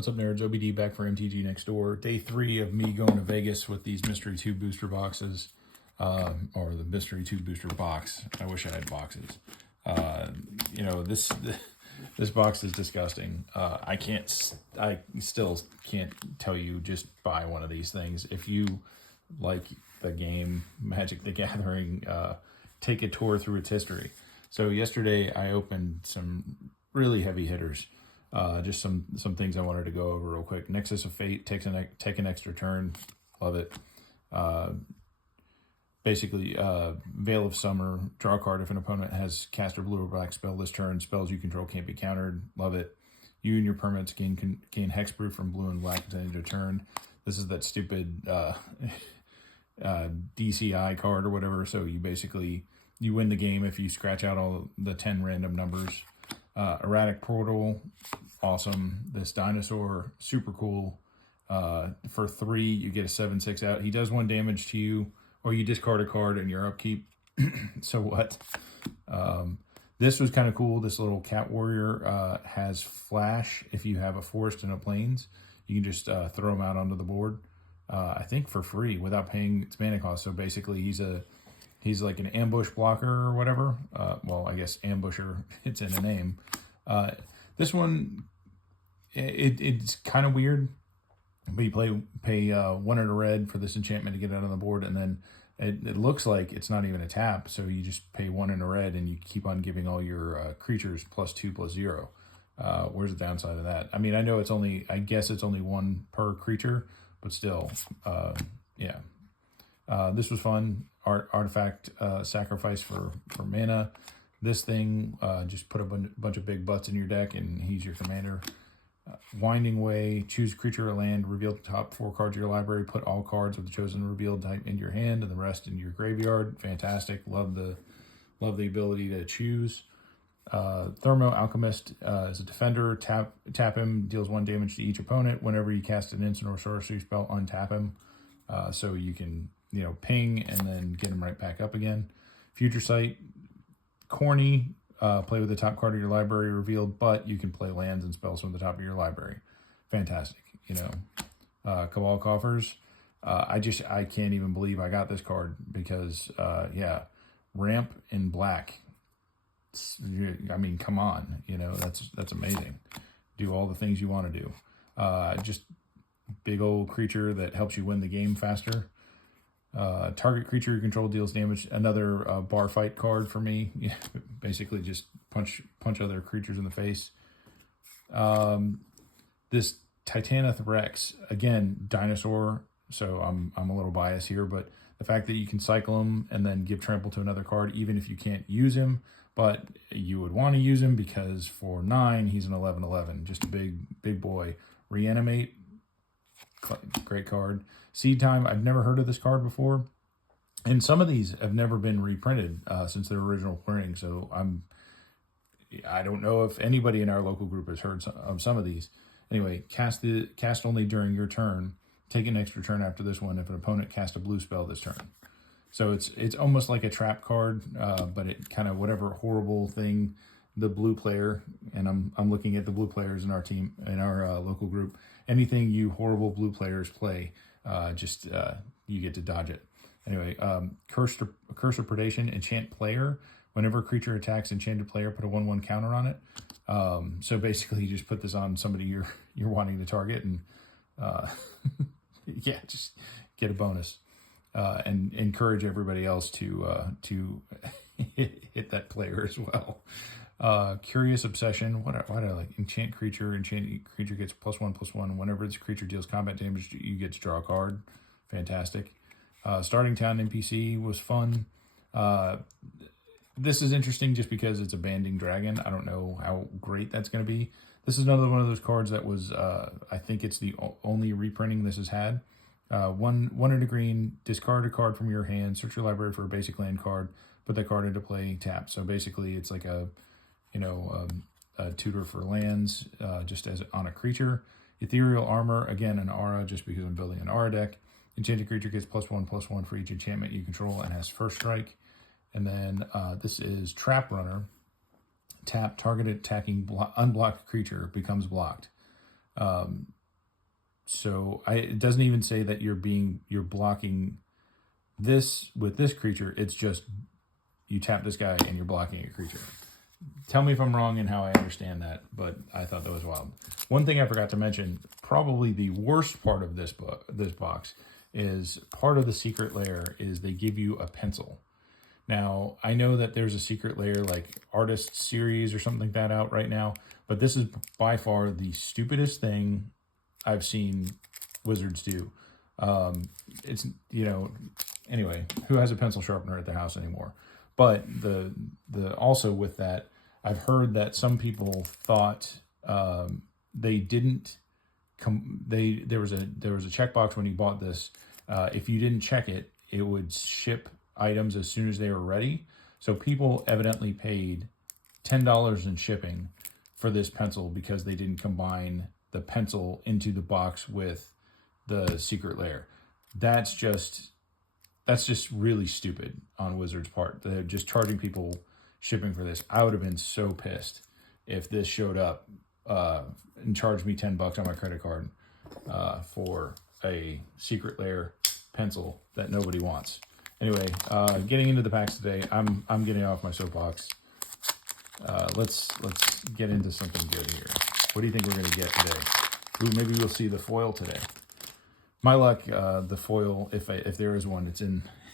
What's up, nerds? OBD back for MTG Next Door. Day 3 of me going to Vegas with these Mystery 2 booster boxes. Or the Mystery 2 booster box. I wish I had boxes. This box is disgusting. I still can't tell you just buy one of these things. If you like the game Magic the Gathering, take a tour through its history. So yesterday I opened some really heavy hitters. Just some things I wanted to go over real quick. Nexus of Fate, take an extra turn. Love it. Basically, Veil of Summer, draw a card if an opponent has cast a blue or black spell this turn. Spells you control can't be countered. Love it. You and your permanents gain hexproof from blue and black at the end of turn. This is that stupid DCI card or whatever. So you win the game if you scratch out all the 10 random numbers. Erratic Portal, awesome. This dinosaur, super cool. For 3, you get a 7/6 out. He does 1 damage to you, or you discard a card in your upkeep. So what? This was kind of cool. This little cat warrior has flash. If you have a forest and a plains, you can just throw him out onto the board. I think for free without paying its mana cost. So basically, he's like an ambush blocker or whatever. Well, I guess ambusher, it's in the name. This one, it's kind of weird. But you pay 1 in a red for this enchantment to get out on the board, and then it looks like it's not even a tap, so you just pay 1 in a red, and you keep on giving all your creatures +2/+0. Where's the downside of that? I mean, I guess it's only 1 per creature, but still, yeah. This was fun. Artifact sacrifice for mana. This thing, just put a bunch of big butts in your deck, and he's your commander. Winding Way, choose creature or land, reveal the top 4 cards of your library, put all cards with the chosen revealed type into your hand and the rest into your graveyard. Fantastic. Love the ability to choose. Thermo Alchemist is a defender. Tap him, deals 1 damage to each opponent. Whenever you cast an instant or sorcery spell, untap him. So you can, ping and then get him right back up again. Future Sight, corny. Play with the top card of your library revealed, but you can play lands and spells from the top of your library. Fantastic, Cabal Coffers. I can't even believe I got this card because, ramp in black. I mean, come on, that's amazing. Do all the things you want to do. Just big old creature that helps you win the game faster. Target creature you control deals damage. Another bar fight card for me. Basically just punch other creatures in the face. This Titanith Rex, again, dinosaur, so I'm a little biased here, but the fact that you can cycle him and then give trample to another card, even if you can't use him, but you would want to use him because for 9 he's an 11/11, just a big boy. Reanimate, great card. Seed Time, I've never heard of this card before. And some of these have never been reprinted since their original printing. So I don't know if anybody in our local group has heard of some of these. Anyway, cast only during your turn. Take an extra turn after this one if an opponent casts a blue spell this turn. So it's almost like a trap card, but it kind of whatever horrible thing the blue player, and I'm looking at the blue players in our team, in our local group, anything you horrible blue players play, you get to dodge it. Anyway, Curse of Predation, enchant player. Whenever a creature attacks enchanted player, put a 1/1 counter on it. So basically, you just put this on somebody you're wanting to target, and just get a bonus, and encourage everybody else to hit that player as well. Curious Obsession. What do I like? Enchant creature. Enchant creature gets +1/+1. Whenever this creature deals combat damage, you get to draw a card. Fantastic. Starting Town NPC was fun. This is interesting just because it's a banding dragon. I don't know how great that's going to be. This is another one of those cards that was, I think it's the only reprinting this has had. 1 in a green, discard a card from your hand, search your library for a basic land card, put that card into play, tap. So basically it's like a tutor for lands, just as on a creature. Ethereal Armor, again, an aura, just because I'm building an aura deck. Enchanted creature gets +1/+1 for each enchantment you control and has first strike. And then this is Trap Runner. Tap, targeted attacking unblocked creature becomes blocked. So it doesn't even say that you're blocking this with this creature. It's just you tap this guy and you're blocking a creature. Tell me if I'm wrong in how I understand that, but I thought that was wild. One thing I forgot to mention, probably the worst part of this box, is part of the secret lair is they give you a pencil. Now, I know that there's a secret lair like Artist Series or something like that out right now, but this is by far the stupidest thing I've seen Wizards do. It's, anyway, who has a pencil sharpener at their house anymore? But also with that, I've heard that some people thought they didn't there was a checkbox when you bought this. If you didn't check it, it would ship items as soon as they were ready. So people evidently paid $10 in shipping for this pencil because they didn't combine the pencil into the box with the secret lair. That's just really stupid on Wizards' part. They're just charging people shipping for this. I would have been so pissed if this showed up and charged me $10 on my credit card for a secret lair pencil that nobody wants. Anyway, getting into the packs today, I'm getting off my soapbox. Let's get into something good here. What do you think we're gonna get today? Ooh, maybe we'll see the foil today. My luck, the foil, if there is one,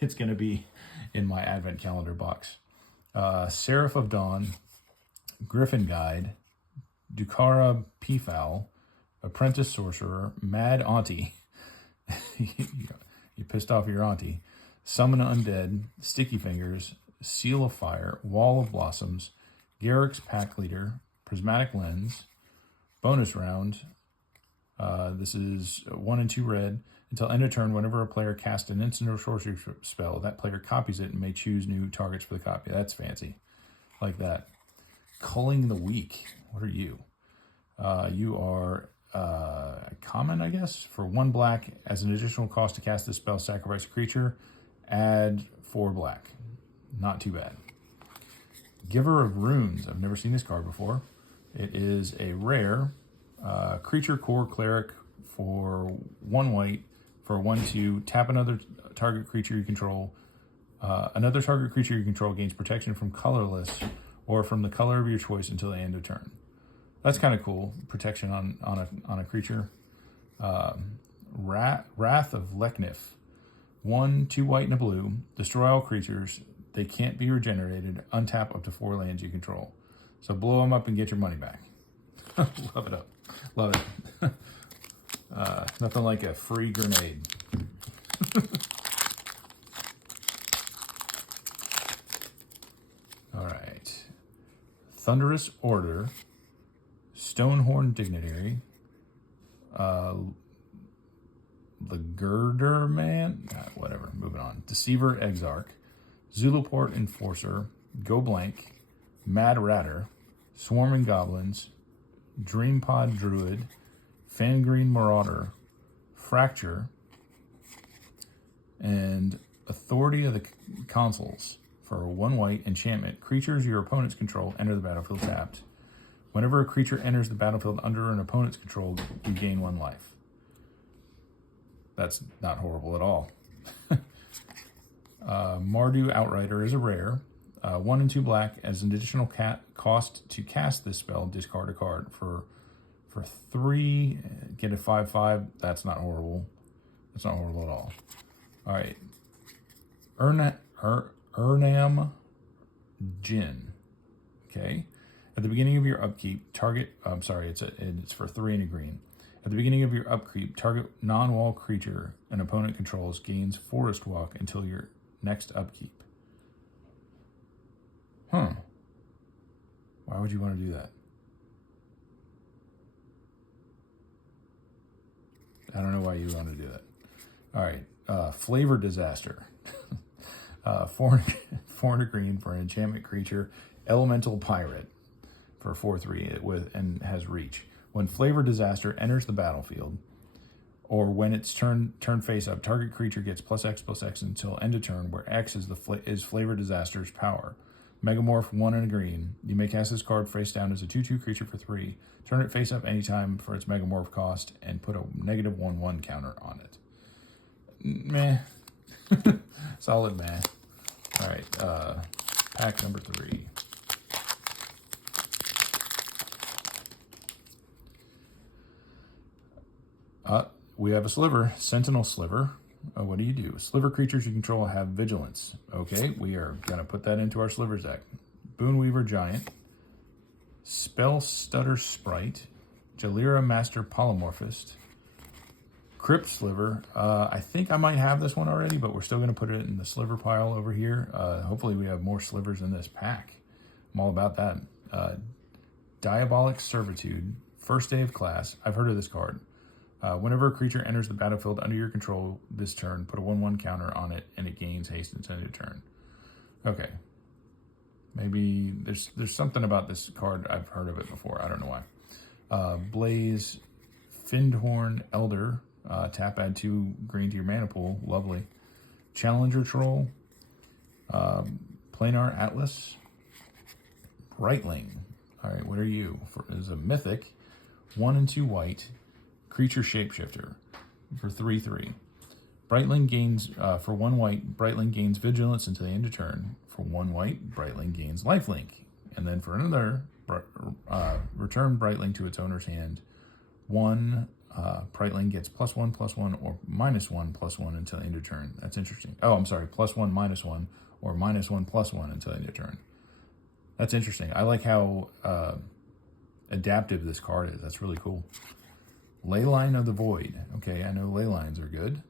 it's gonna be in my advent calendar box. Seraph of Dawn, Griffin Guide, Dukara Peafowl, Apprentice Sorcerer, Mad Auntie. You pissed off your auntie. Summon Undead, Sticky Fingers, Seal of Fire, Wall of Blossoms, Garrick's Pack Leader, Prismatic Lens, bonus round. This is 1 and 2 red. Until end of turn, whenever a player casts an instant or sorcery spell, that player copies it and may choose new targets for the copy. That's fancy. Like that. Culling the Weak. What are you? You are common, I guess. For 1 black, as an additional cost to cast this spell, sacrifice a creature. Add 4 black. Not too bad. Giver of Runes. I've never seen this card before. It is a rare creature core cleric for 1 white. For 1/2, tap another target creature you control. Another target creature you control gains protection from colorless or from the color of your choice until the end of turn. That's kind of cool. Protection on a creature. Wrath of Leknif. 1, 2 white and a blue. Destroy all creatures. They can't be regenerated. Untap up to 4 lands you control. So blow them up and get your money back. Love it up. Love it. Nothing like a free grenade. All right. Thunderous Order. Stonehorn Dignitary. The Girder Man. Whatever. Moving on. Deceiver Exarch. Zulaport Enforcer. Go Blank. Mad Ratter. Swarming Goblins. Dreampod Druid. Fangreen Marauder. Fracture. And Authority of the Consuls. For 1 white enchantment. Creatures your opponents control enter the battlefield tapped. Whenever a creature enters the battlefield under an opponent's control, you gain 1 life. That's not horrible at all. Mardu Outrider is a rare. 1 and 2 black. As an additional cost to cast this spell, discard a card. For 3, get a 5/5. That's not horrible. That's not horrible at all. All right. Urnam Jin. Okay. At the beginning of your upkeep, target. It's for 3 and a green. At the beginning of your upkeep, target non-wall creature an opponent controls gains Forest Walk until your next upkeep. Huh. Why would you want to do that? I don't know why you want to do that. All right. Flavor Disaster. 4 and a green for an enchantment creature. Elemental Pirate for 4/3 and has reach. When Flavor Disaster enters the battlefield, or when it's turn face up, target creature gets +X/+X until end of turn, where X is Flavor Disaster's power. Megamorph 1 and a green. You may cast this card face down as a 2/2 creature for 3. Turn it face up anytime for its Megamorph cost and put a -1/1 counter on it. Meh. Solid meh. All right, pack number 3. We have a sliver, Sentinel Sliver. What do? Sliver creatures you control have vigilance. Okay, we are going to put that into our slivers deck. Boonweaver Giant, Spell Stutter Sprite, Jalira Master Polymorphist, Crypt Sliver. I think I might have this one already, but we're still going to put it in the sliver pile over here. Hopefully we have more slivers in this pack. I'm all about that. Diabolic Servitude, first day of class. I've heard of this card. Whenever a creature enters the battlefield under your control this turn, put a 1/1 counter on it, and it gains haste until end of turn. Okay. Maybe there's something about this card. I've heard of it before. I don't know why. Blaze, Findhorn Elder. Tap, add 2 green to your mana pool. Lovely. Challenger Troll. Planar Atlas. Brightling. All right, what are you? Is a mythic. 1 and 2 white. Creature Shapeshifter for 3/3. Brightling gains, for 1 white, Brightling gains Vigilance until the end of turn. For 1 white, Brightling gains Lifelink. And then for another, return Brightling to its owner's hand. 1, Brightling gets +1/+1 or -1/+1 until the end of turn. That's interesting. Oh, I'm sorry, +1 -1 or -1/+1 until the end of turn. That's interesting. I like how adaptive this card is. That's really cool. Leyline of the Void. Okay, I know Leylines are good.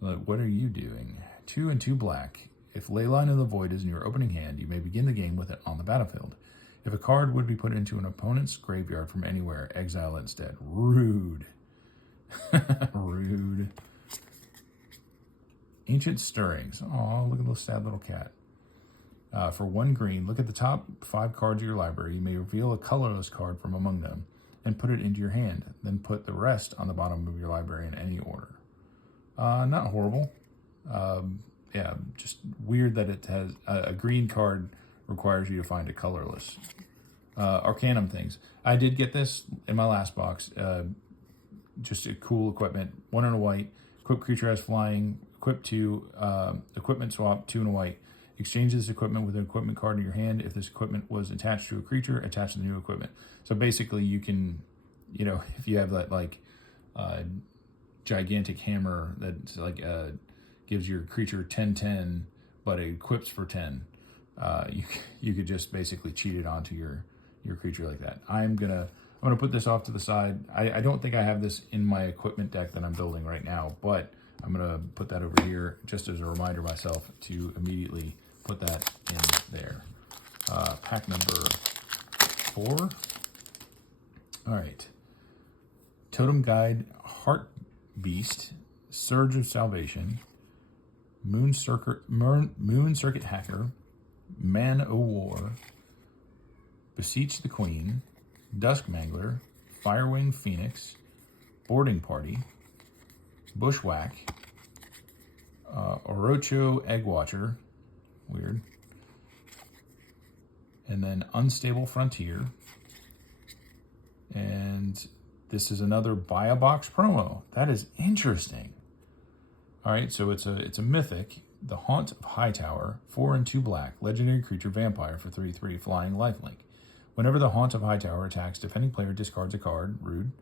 But what are you doing? 2 and 2 black. If Leyline of the Void is in your opening hand, you may begin the game with it on the battlefield. If a card would be put into an opponent's graveyard from anywhere, exile it instead. Rude. Rude. Ancient Stirrings. Oh, look at this sad little cat. For 1 green, look at the top 5 cards of your library. You may reveal a colorless card from among them and put it into your hand. Then put the rest on the bottom of your library in any order. Not horrible. Yeah, just weird that it has a green card requires you to find a colorless. Arcanum things. I did get this in my last box. Just a cool equipment. 1 and a white. Equip creature has flying. Equip 2. Equipment swap. 2 and a white. Exchange this equipment with an equipment card in your hand. If this equipment was attached to a creature, attach the new equipment. So basically you can, if you have that gigantic hammer that's gives your creature 10/10, but it equips for 10, you could just basically cheat it onto your creature like that. I'm gonna put this off to the side. I don't think I have this in my equipment deck that I'm building right now, but I'm gonna put that over here just as a reminder myself to immediately put that in there. Pack number 4. All right. Totem Guide, Heart Beast, Surge of Salvation, Moon Circuit Hacker, Man o' War, Beseech the Queen, Dusk Mangler, Firewing Phoenix, Boarding Party, Bushwhack, Orocho Egg Watcher, weird, and then Unstable Frontier, and this is another buy a box promo. That is interesting. All right, so it's a mythic, the Haunt of Hightower, 4 and 2 black, legendary creature vampire for 3/3, flying lifelink. Whenever the Haunt of Hightower attacks, defending player discards a card. Rude.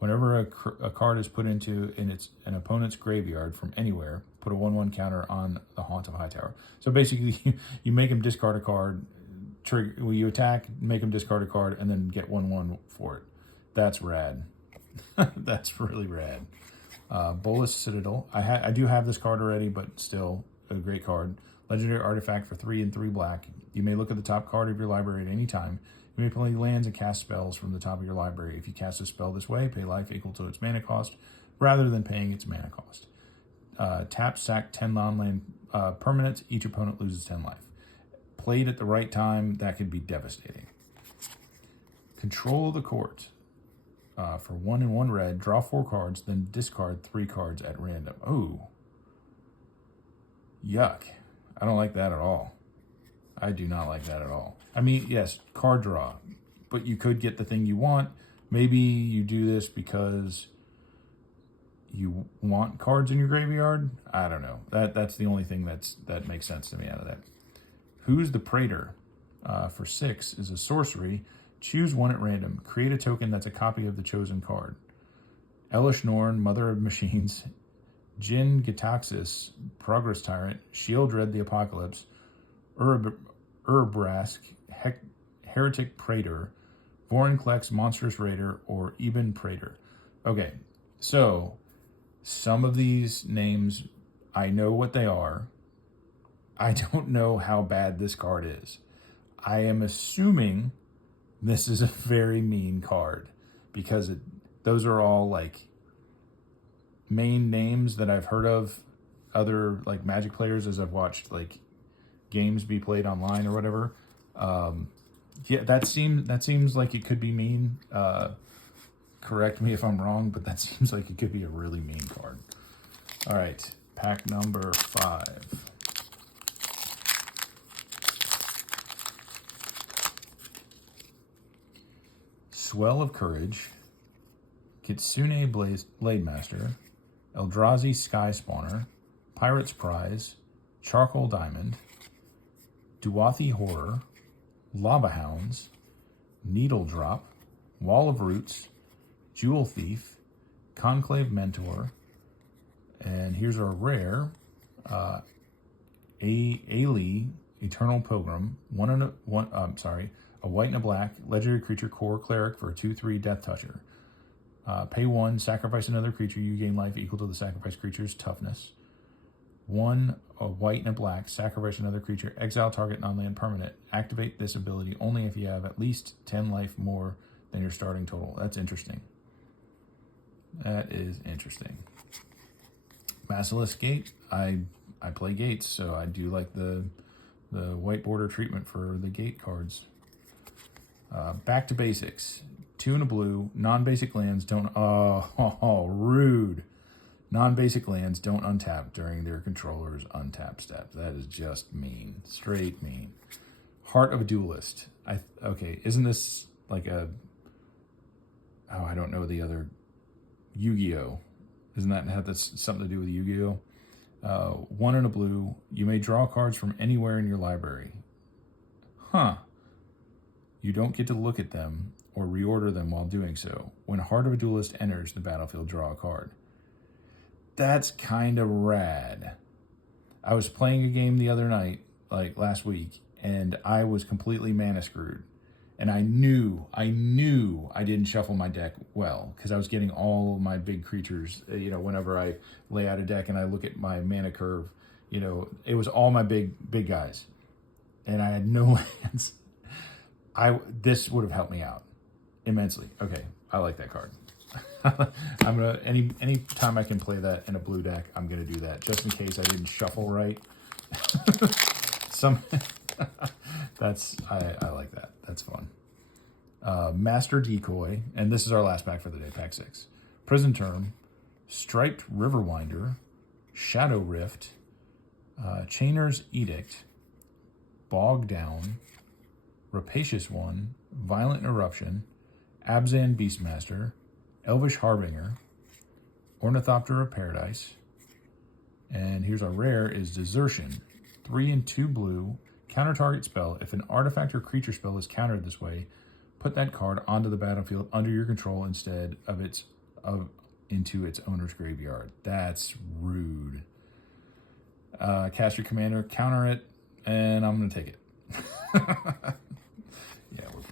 Whenever a card is put into an opponent's graveyard from anywhere, put a 1/1 counter on the Haunt of Hightower. So basically, you make him discard a card. You attack, make him discard a card, and then get 1/1 for it. That's rad. That's really rad. Bolus Citadel. I do have this card already, but still a great card. Legendary artifact for 3 and 3 black. You may look at the top card of your library at any time. You may play lands and cast spells from the top of your library. If you cast a spell this way, pay life equal to its mana cost rather than paying its mana cost. Tap, sack 10 non-land permanents. Each opponent loses 10 life. Played at the right time, that could be devastating. Control of the Court. For 1 and 1 red, draw 4 cards, then discard 3 cards at random. Oh. Yuck. I don't like that at all. I do not like that at all. I mean, yes, card draw, but you could get the thing you want. Maybe you do this because you want cards in your graveyard. I don't know. That's the only thing that makes sense to me out of that. Who's the Praetor? For 6 is a sorcery. Choose one at random. Create a token that's a copy of the chosen card. Elish Norn, Mother of Machines. Jin Gitaxis, Progress Tyrant. Shieldred the Apocalypse. Urbrask, Heretic Praetor. Vorinclex, Monstrous Raider, or Eben Praetor. Okay, so some of these names, I know what they are. I don't know how bad this card is. I am assuming this is a very mean card because those are all like main names that I've heard of other like Magic players as I've watched like games be played online or whatever. Yeah, that seems like it could be mean. Correct me if I'm wrong, but that seems like it could be a really mean card. All right, pack number 5. Swell of Courage, Kitsune Blademaster, Eldrazi Sky Spawner, Pirate's Prize, Charcoal Diamond, Duathi Horror, Lava Hounds, Needle Drop, Wall of Roots, Jewel Thief, Conclave Mentor, and here's our rare, Ailey, Eternal Pilgrim, a white and a black, legendary creature, core cleric for a 2/3 Death Toucher. Pay 1, sacrifice another creature, you gain life equal to the sacrificed creature's toughness. 1, a white and a black, sacrifice another creature, exile target non-land permanent. Activate this ability only if you have at least 10 life more than your starting total. That's interesting. That is interesting. Basilisk Gate. I play gates, so I do like the white border treatment for the gate cards. Back to basics. 2 and a blue. Non-basic lands don't... Oh, rude. Non-basic lands don't untap during their controller's untap step. That is just mean. Straight mean. Heart of a Duelist. Okay, isn't this like a... Oh, I don't know the other... Yu-Gi-Oh! Isn't that have this something to do with Yu-Gi-Oh? 1 and a blue. You may draw cards from anywhere in your library. Huh. You don't get to look at them or reorder them while doing so. When Heart of a Duelist enters the battlefield, draw a card. That's kind of rad. I was playing a game the other night, like last week, and I was completely mana screwed. And I knew I didn't shuffle my deck well because I was getting all my big creatures. Whenever I lay out a deck and I look at my mana curve, it was all my big guys, and I had no lands. This would have helped me out immensely. Okay, I like that card. I'm gonna any time I can play that in a blue deck, I'm gonna do that just in case I didn't shuffle right. I like that. That's fun. Master Decoy, and this is our last pack for the day, pack 6. Prison Term, Striped Riverwinder, Shadow Rift, Chainer's Edict, Bog Down, Rapacious One, Violent Eruption, Abzan Beastmaster, Elvish Harbinger, Ornithopter of Paradise, and here's our rare is Desertion. 3 and 2 blue, counter target spell. If an artifact or creature spell is countered this way, put that card onto the battlefield under your control instead of into its owner's graveyard. That's rude. Cast your commander, counter it, and I'm going to take it.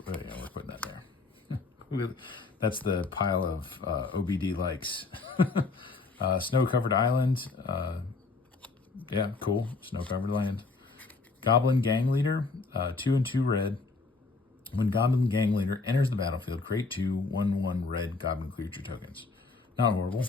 We're putting that there. That's the pile of OBD likes. Snow-covered island. Yeah, cool. Snow-covered land. Goblin Gang Leader. 2 and 2 red. When Goblin Gang Leader enters the battlefield, create 2 1/1 red Goblin creature tokens. Not horrible.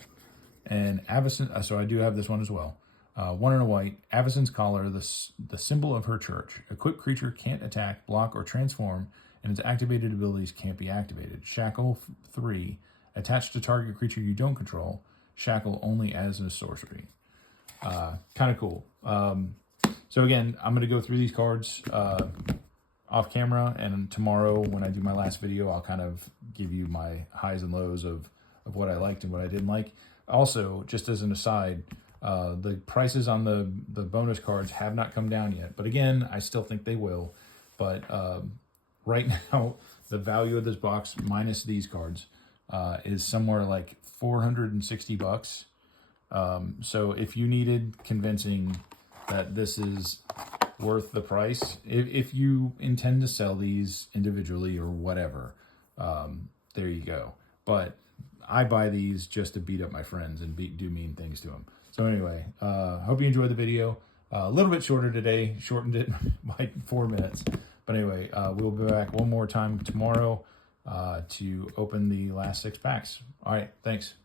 And Avacyn. So I do have this one as well. 1 and a white. Avacyn's Collar, the symbol of her church. Equipped creature can't attack, block, or transform, and its activated abilities can't be activated. Shackle 3. Attached to target creature you don't control. Shackle only as a sorcery. Kind of cool. So again, I'm going to go through these cards off camera, and tomorrow when I do my last video, I'll kind of give you my highs and lows of what I liked and what I didn't like. Also, just as an aside, the prices on the bonus cards have not come down yet. But again, I still think they will. But right now, the value of this box minus these cards is somewhere like $460. So if you needed convincing that this is worth the price, if you intend to sell these individually or whatever, there you go. But I buy these just to beat up my friends and do mean things to them. So anyway, hope you enjoyed the video. A little bit shorter today, shortened it by 4 minutes. But anyway, we'll be back one more time tomorrow to open the last 6 packs. All right, thanks.